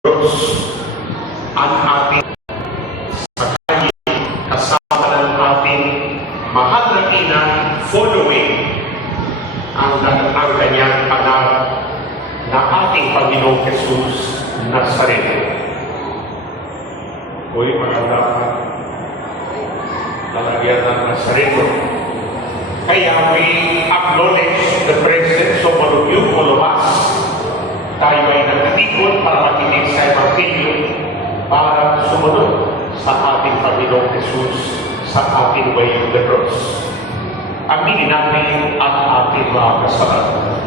Diyos ang ating sakay kasama ng ating mahal na ina following ang kanyang pangarap na ating Panginoong Jesus Nazareno. Uy, maganda ka. Lalagyan ng Nazareno. Kaya we acknowledge the presence of all of you, all of us. Tayo ay nagtitipon para makinig sa Evangelyo para sumunod sa ating Panginoong Jesus sa ating way of the cross. Aminin natin ang ating mga kasalanan.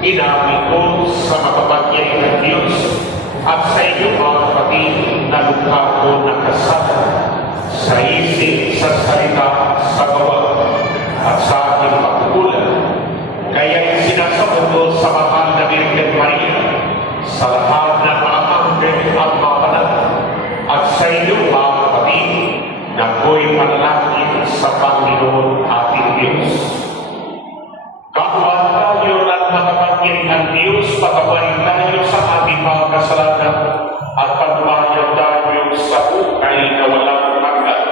Inamin ko sa makapangyarihan ng Diyos at sa inyong mga kapatid na lukha ko ng kasalanan sa isip, sa salita, sa gawa at sa ating pagkukulang. Kaya sinasabot ko sa mahal na Virgen Maria, sa lahat ng mga anghel at mga banal, at sa inyong mga kapatid na ako'y panalangin sa Panginoon ating Diyos. Kakuha tayo ng makapangyarihan Diyos, patawarin tayo sa ating mga kasalanan at pagbayad tayo sa buhay na walang hanggan.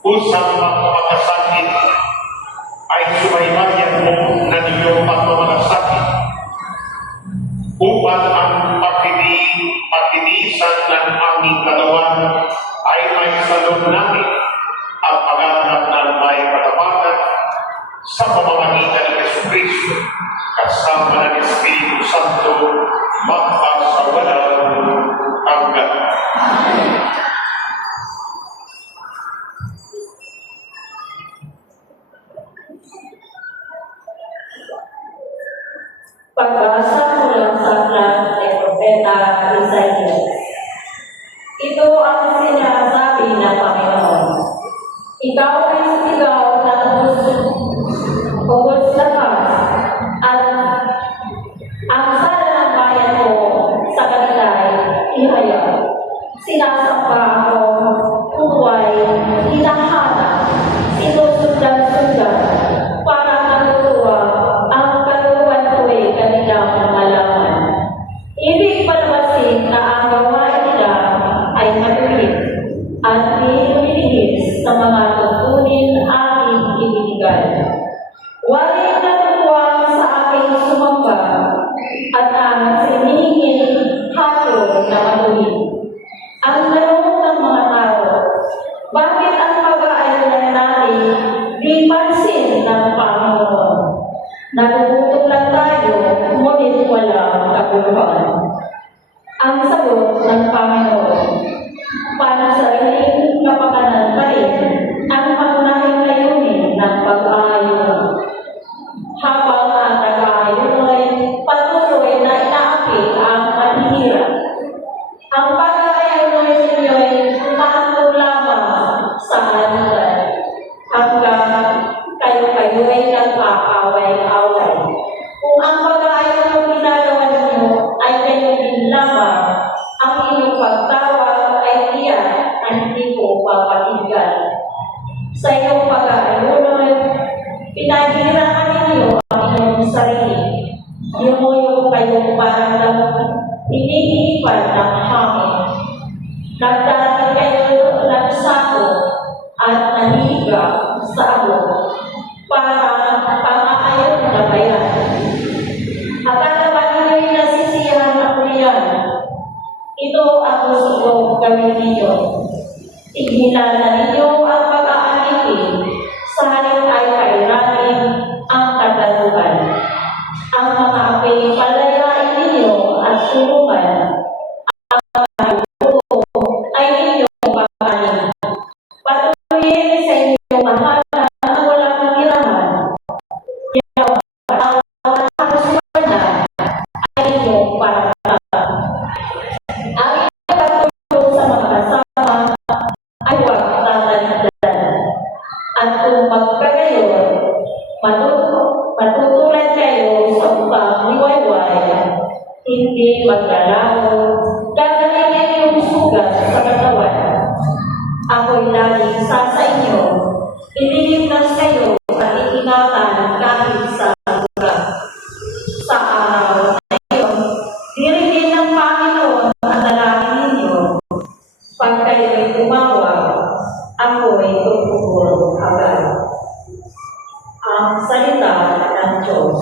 Usang magpapakasakit ay sumaybayan mo na ninyong pagmamalasakit upang ang pagtitisan ng aming katawan ay may salong namin at paghahanap ng may katapatan sa pamamagitan ng Jesucristo kasama ng Espiritu Santo magpasawalang hanggan. Pagbasa mula sa aklat ni Propeta Isaias. Ito ang sinasabi ng Panginoon. Ikaw ay sigaw ng ubos lakas at ang sala ng bayan ko sa kanila ay ihayag. Sinasamba ako, huway, hinahanap, sinusundan-sundan para natutuwa ang kaluwan ko'y kanilang malaman. Ibig palabasin na ang gawain nila ay matuwid at nililihis sa mga tuntunin aking ibinigay. Walang natutuwa sa aking sumamba at ang sinihingin hatol na matuwid. Ang tanong ng mga tao, bakit ang pag-aalala natin di pansin ng Panginoon? Nagugutom lang tayo, ngunit walang kabuluhan. Ang sagot ng Panginoon, panasariling kapakanan pa rin ang pangunahing layunin ng pag-aayon. Habang ang nag-aayon ay patuloy na inaapit ang manihirap. Ang pag-aayon ay sinyo'y tahanto lamang sa halitan hanggang kayo ay nagkakaway-away. lipad ng hangin. Nagdarating kayo ng sako at nahiga sa abo para pang-aayon na bayan. Akala ba ninyo'y nasisiyahan ako yan? Ito ang gusto kong gawin ninyo. Tignan na ninyo ang pag-aalipin sa halip ay kairanin ang kataluban. Ang mga api palayain ninyo at tulungan. Ang mga lupo ay inyong pakanin. Patuloyin sa inyong mahal ang walang nangirahan. Ang walang kasuwanan ay inyong parapan. Ang inyong pagtulong sa mga kasama ay huwag tatalidan. At kung magkagayon, matutulan kayo sa upang liwayway, hindi maglalaho, gagawin yung sugat sa katawan. Ako'y laging sa inyo, ililigtas kayo at iingatan kahit sa lugar. Sa araw na iyon, dirigin ng Panginoon ang dalangin ninyo. Pag kayo'y tumawag, ako'y tutugol agad. Ang salita ng Diyos.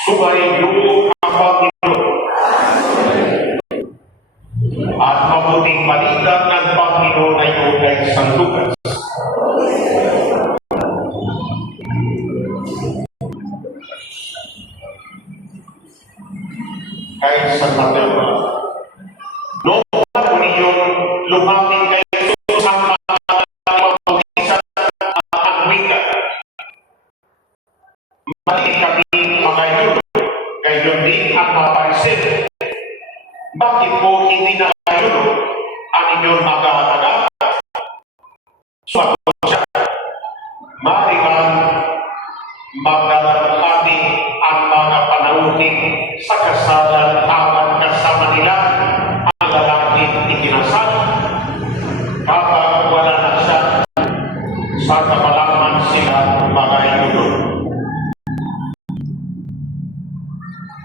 Sumainyo ang Panginoon. At mabuting balita ng Panginoon ay kay San Lucas. Kay San Mateo. Noong panahon niyon, lumapit kay Jesus ang mga pagbautisan ang wika. Mali kami mga yulo, kayo din ang mga Pariseo. Bakit po hindi na kayo ang inyong mag-aalaga? Sumagot siya, mariman maglalakati ang mga panauhin sa kasalan habang kasama nila ang lalaki ikinasal. Kapag wala na siya, sa kapalaman sila mga yulo.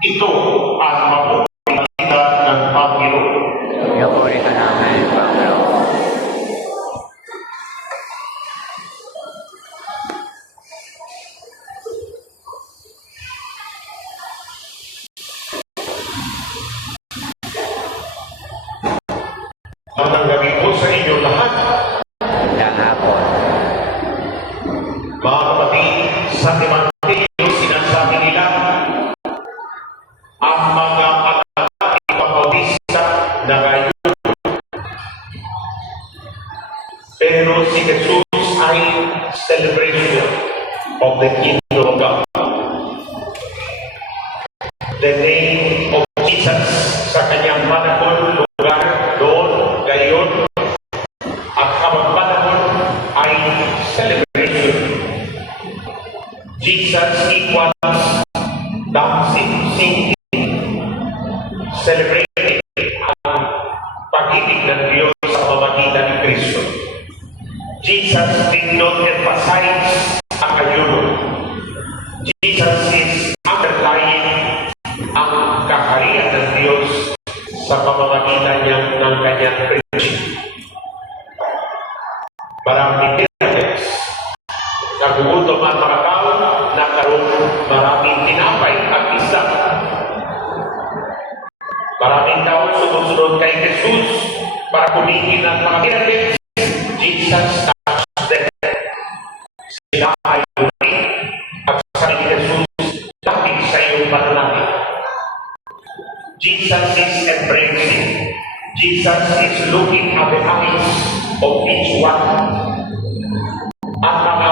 Ito ang mabuting balita ng Panginoon. Pinupuri ka namin, Panginoon. sa Timoteo, sinasabi nila, ang mga alagad ipapautista na ngayon. Pero si Jesus ay celebration of the kingdom of God. The name of Jesus sa kanyang panahon, lugar, doon, gayon, at habang panahon ay celebration. Jesus equals dancing, singing, celebrating ang pag-ibig ng Diyos sa pamamagitan ni Kristo. Jesus did not emphasize ang ayuno. Jesus is underlying ang kaharian ng Diyos sa pamamagitan niya ng kanyang preaching. Maraming miracles. Nagugutom ang mga tao, nagkaroon maraming tinapay at isda. Maraming tao sumusunod kay Jesus para kumingin ng mga miracles. Jesus touched them. Sila ay ulit at sabi ni Jesus, lapit sa iyong panalangin. Jesus is embracing. Jesus is looking at the eyes of each one. At mga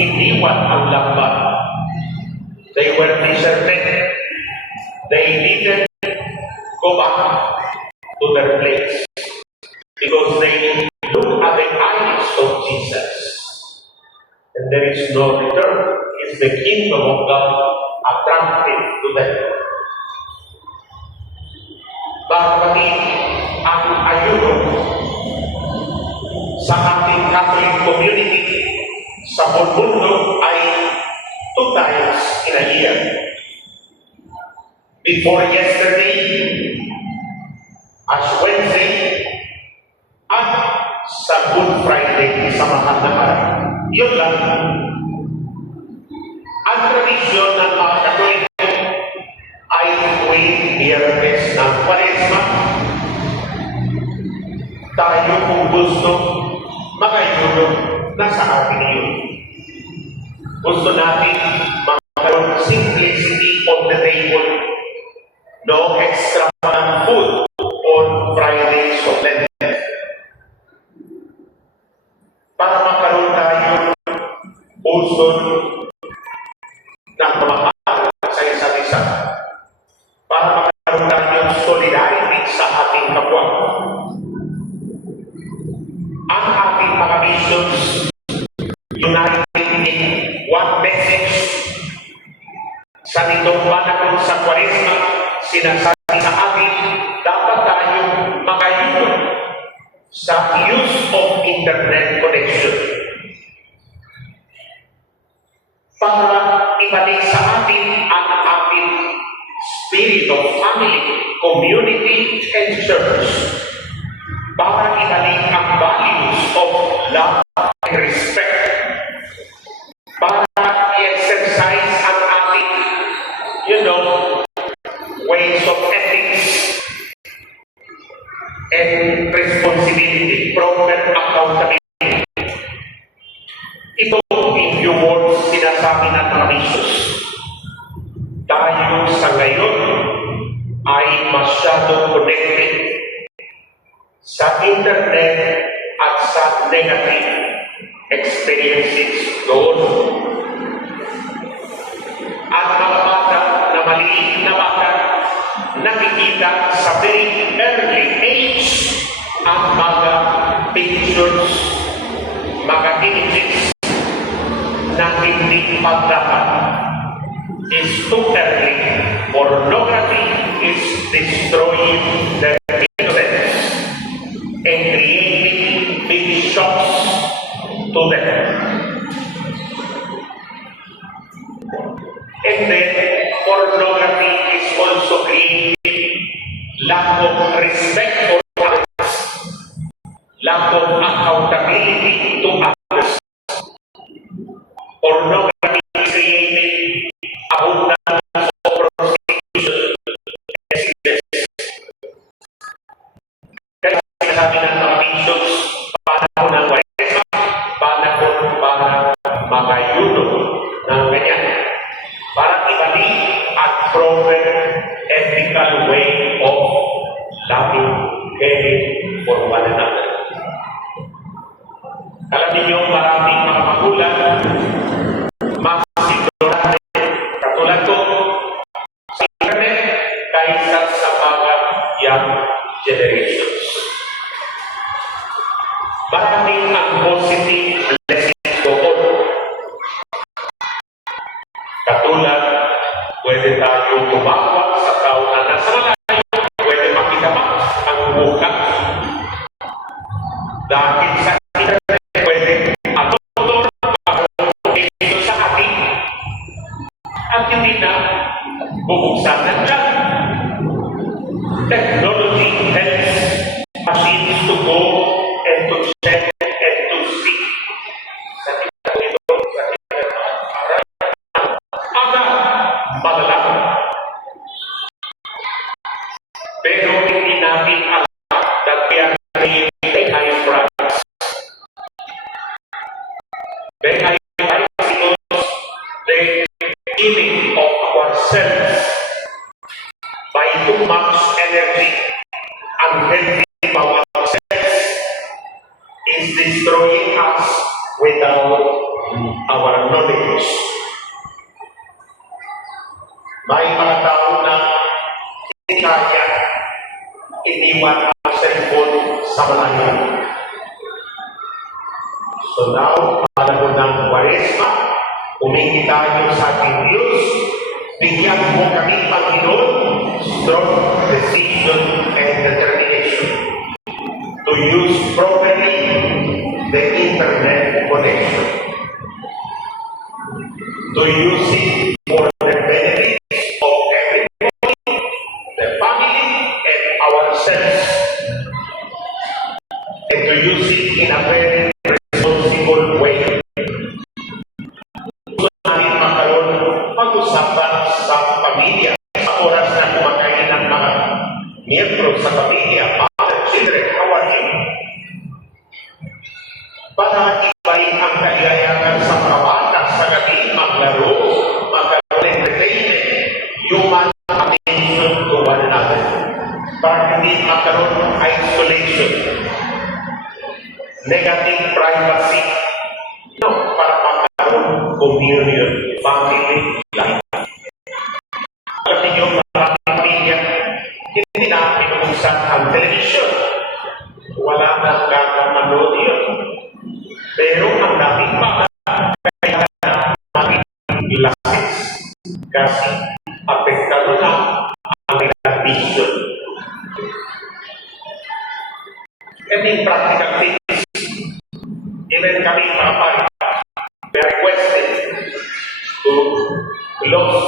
iniwan ang lambat. They were fishermen. They didn't go back to their place because they looked at the eyes of Jesus. And there is no return. Is the kingdom of God attractive to them? Bakit ang ayuno sa ating Catholic community sa mundo ay 2 times in a year. Before yesterday, as Wednesday, at sa Good Friday sa mahal na araw. Yun lang. Ang tradisyon ng mga Katoliko ay tuwing Biyernes ng Kwaresma. Tayo kung gusto makayuno, nasa atin yun. Gusto natin magkaroon simplicity on the table. No extravagant food on Fridays of Lent. Para magkaroon tayo puson ng mamahal sa isa't isa. Para magkaroon tayo solidarity sa ating kapwa. Ang ating mga missions united in one message. Sa nitong panahon sa Kwaresma, sinasabi sa atin, dapat tayo makayuno sa use of internet connection para ibalik sa atin ang ating spirit of family, community, and church. Para ibalik ang values of love and respect. Para i-exercise ang ating, ways of ethics and responsibility, proper accountability. Ito, in few words, sinasabi ng mga missions. Tayo sa ngayon ay masyado connected sa internet at sa negative experiences doon. At mga bata na maliit na bata, nakikita sa very early age ang mga pictures, mga images na hindi pagdapat. Is too early. Pornography is destroying their innocence and creating big shocks to them. And then, pornography is also creating lack of respect for others, lack of accountability to others. Pornography is creating abundance of prostitution and sickness. Kaya sinasabi ng mga missions, panahon ng Kwaresma, panahon para makayuno ng ganyan. Para ibalik at proper ethical way of loving, caring for one another. Alam niyo, maraming mga magulang, mas ignorante, katulad ko, sa internet, kaysa sa mga young generations. Maraming ang positive blessings doon. Katulad, pwede tayo tumawa sa tao na nasa malayo, pwede makitama ang buka. Dahil sa internet, pwede atutulong dito sa ating at hindi na bubuksan ng dyan. Technology helps machines to go and to check and to see. Sa kita ito, sa kita para agad malalaman. Pero hindi natin alam that we are paying the high price. The high price because the giving of ourselves by too much energy and helping ourselves is destroying us without our knowledge. May mga tao na hindi kaya iniwan ang cellphone sa malayo. So now, panahon ng Kwaresma, humingi tayo sa ating Diyos, bigyan mo kami, Panginoon, strong decision and determination to use properly the internet connection, to use it for the benefits of everybody, the family, and ourselves, and to use it in a very responsible way. Natin magkaroon pag-usapan sa pamilya sa oras na kumakain ng mga miyembro sa pamilya, father, children, how are you? Para ibayin ang kaligayahan sa mga bata sa gabi, maglaro, magkaroon entertainment, human attention to one another. Para hindi magkaroon ng isolation, negative privacy, no, para magkaroon communion, family life. Alam niyo, maraming pamilya, hindi na pinubuksan ang television. Wala nang gagawin yun. Pero ang daming mga kaya na maging glasses kasi apektado na ang vision. And in practical things, even kami mga pari, we are requested to close